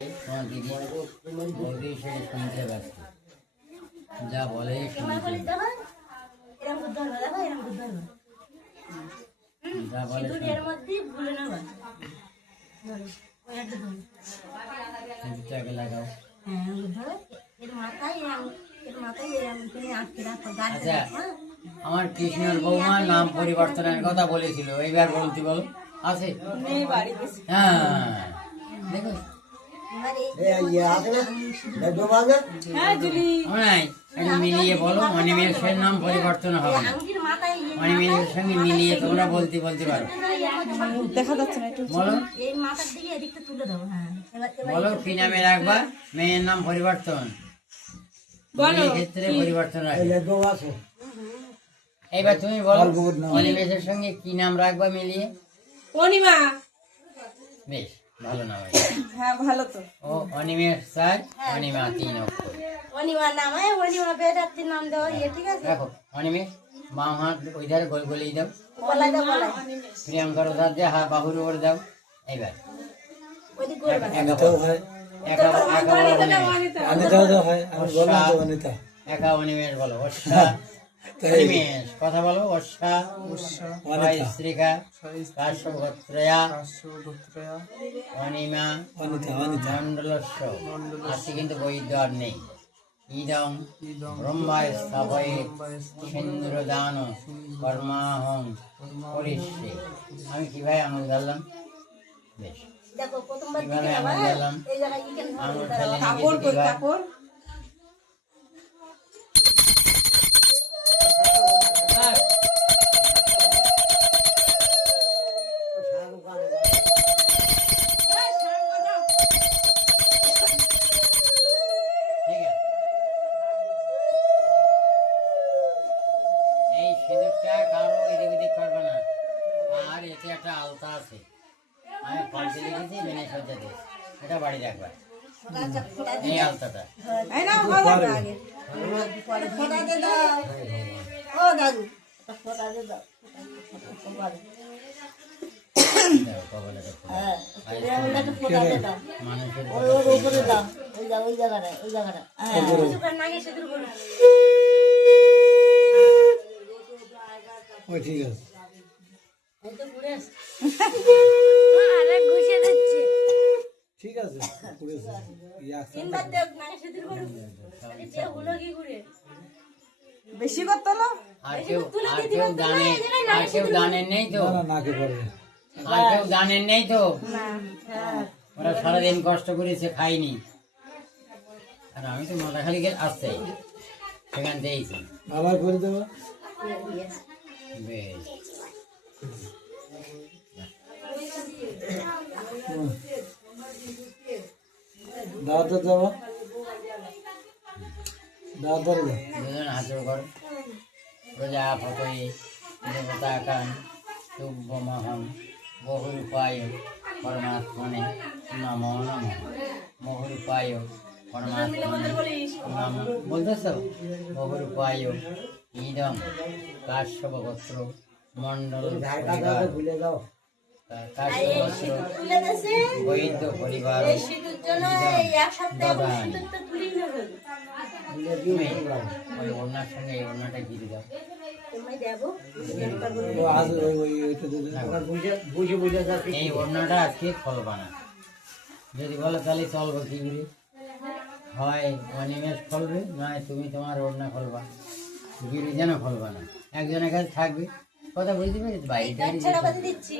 তোমার দিদি বৌদি সে শুনতে ব্যস্ত, যা বলে যা বলে সিঁদুরটাকে লাগাও। আচ্ছা, আমার কৃষ্ণর বৌমার নাম পরিবর্তনের কথা বলেছিল, এইবার বলতে বলো আছে? হ্যাঁ দেখো মিলিয়ে বলো, অনিমেষের নাম পরিবর্তন হবে না, অনিমেষের সঙ্গে মিলিয়ে তোমরা বলতে পারো। দেখা যাচ্ছে না, বলো বলো কি নামে রাখবা? মেয়ের নাম পরিবর্তন, ক্ষেত্রে পরিবর্তন রাখবে। এইবার তুমি বলো অনিমেষের সঙ্গে কি নাম রাখবা মিলিয়ে? অনিমা। বেশ ভালো নাম। হ্যাঁ ভালো তো। ও অনিমেষ স্যার, অনিমা 3 অক্ষর। অনিমা নামে অনিমা বেরাতে নাম দাও, ঠিক আছে? দেখো অনিমেষ বাম হাত ওই ধারে গোল গোলেই দাও, বলাই দাও বলাই। প্রিয়াঙ্কার ওধার দিয়ে হাত বাহুর উপর দাও। এইবার ওইদিকে গোল বানাও। একা অনিমেষ বলো। অশ্বা অনিমেষ কথা বলো। অশ্বা স্ত্রীকা কাশ্যগোত্রয়া অনিমা মণ্ডলস্য। আজকে কিন্তু বৈদ্য আর নেই। ইদং ব্রহ্মায় স্থাপয়ে সিন্দুরদান কর্মাহং করিষ্যে। আমি কিভাবে আঙুল ধরলাম? বেশ দেখো প্রথমবার কিভাবে আঙুল ধরলাম? এই জায়গায় ইকেন আঙুল ফেলে কাপড় কই কাপড়? এই সিঁদুরটা কারো এদিক ওদিক করবে না। আর এতে একটা আলতা আছে, আমি পাল্টে লিখেছি মেনে সজ্জা দিয়েছি, এটা বাড়ি রাখবা। এই আলতাটা এই নাও ভালো আগে। ফোটা দে দাও। ও দাদু ফোটা দে দাও। দাও, কপালে একটা ফোঁটা। হ্যাঁ একটা ফোটা দে দাও। মানুষের ওর উপরে দাও। ওই জায়গাটা হ্যাঁ সুকার নাগে সেদুর করো। ওই ঠিক আছে, এই তো ঘুরে আস। আরে ঘুষে দিচ্ছে। ঠিক আছে পুরেছে তিনবার দেখ নাগে সেদুর করো। এটা হলো কি ঘুরে? বেশি করতে হলো। আর কেউ গানের নেই তো? না নাকে পড়বে আর কেউ গানের নেই তো? হ্যাঁ ওরা সারাদিন কষ্ট করেছে, খাইনি। আর আমি তো মোটাখালি আসতে সেখান দিয়েছি। ভালো করে দেবো। বেশ দাঁড়াতে দেবো, দাঁড়াতে দেবো। দুজন হাতের ঘর প্রজাপতয়ে দেবতাকান শুভমহং বহুরূপায় পরমাত্মনে নমো নমঃ। বহুরূপায় পরমাত্মনে নমঃ বলতেছ? বহুরূপায় ইদং কাশ্যপগোত্র মণ্ডল পরিবার কাশ্যপগোত্র তুলে দেছে। বৈদ্য পরিবার এই সিঁদুর জন্য এই এক সপ্তাহ সিঁদুরটা তুলি নেবে। তুমি ওই ওড়নার সঙ্গে এই ওড়নাটা ঘিরে দাও। তুমি দেবো। ও আজ ওইটা দিলে এই ওড়নাটা আজকে খোলবা না। যদি বলো তাহলে চলবো কি করে? হয় অনিমেষ খোলবে, নয় তুমি তোমার ওড়না খোলবা, গিরি যেন খোলবা না। একজনের কাছে থাকবে, কথা বুঝতে পেরেছি? গাছছাড়া বাঁধে দিচ্ছি।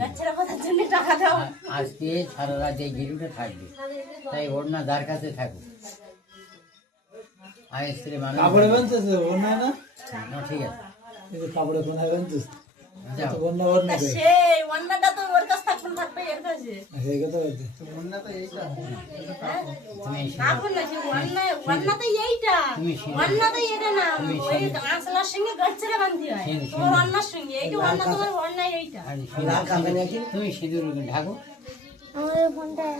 গাছছাড়া বাঁধার জন্য টাকা দাও। আজকে সারা রাত এই গিরুটা থাকবে, তাই ওড়না যার কাছে থাকুক। আর স্ত্রী মানুষ কাপড়ে বানতেছে ওর না না না, ঠিক আছে এই যে কাপড়ে কোনায় বানতেছে যাও। তো ওর না ওর না তা সেই ওয়ান্নাটা তো ওর কাছে থাকবে এর কাছে। সেই কথা বলতে তুমি এখন না সেই ওয়ান্নাটাই এইটা। ওয়ান্নাটাই এটা না। ওই আঁচলার সঙ্গে গাছছাড়া বাঁধতে হয়। তোমার ওয়ান্নার সঙ্গে এইটা ওয়ান্না, তোমার ওয়ান্নাই এইটা। তুমি সিঁদুর ঢাকো।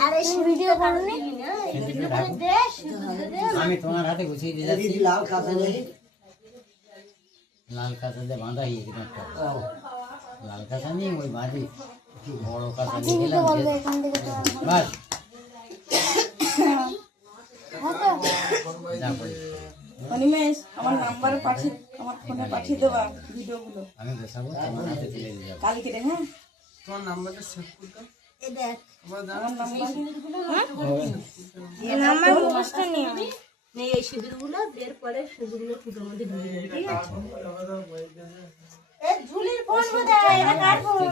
আরে সেই ভিডিও করনি দেশ আমি তোমার হাতে গুছিয়ে দিয়ে যাচ্ছি। লাল কাঁচা নেই, লাল কাঁচা দিয়ে বাঁধা লাল কাঁচা নিয়ে ওই বাঁধি বড় কাঁচা নিয়ে গেলাম বাস। যা করি অনিমেষ আমার নাম্বারে পাঠিয়ে আমার ফোনে পাঠিয়ে দেবা ভিডিওগুলো আমি বসাবো তোমার হাতে তুলে দিয়ে যাবো কালকে রে হ্যাঁ তোমার নাম্বারটা সেভ করতে এই দেখ আমার নাম্বার এই নাম্বার মুখস্থ নিয়ে নেই এই সিঁদুরগুলো বের করে সিঁদুরগুলো ফুটোর মধ্যে ঢুকিয়ে দেবে ঠিক আছে এই ঝুলির ফোন বোধহয় এটা কার ফোন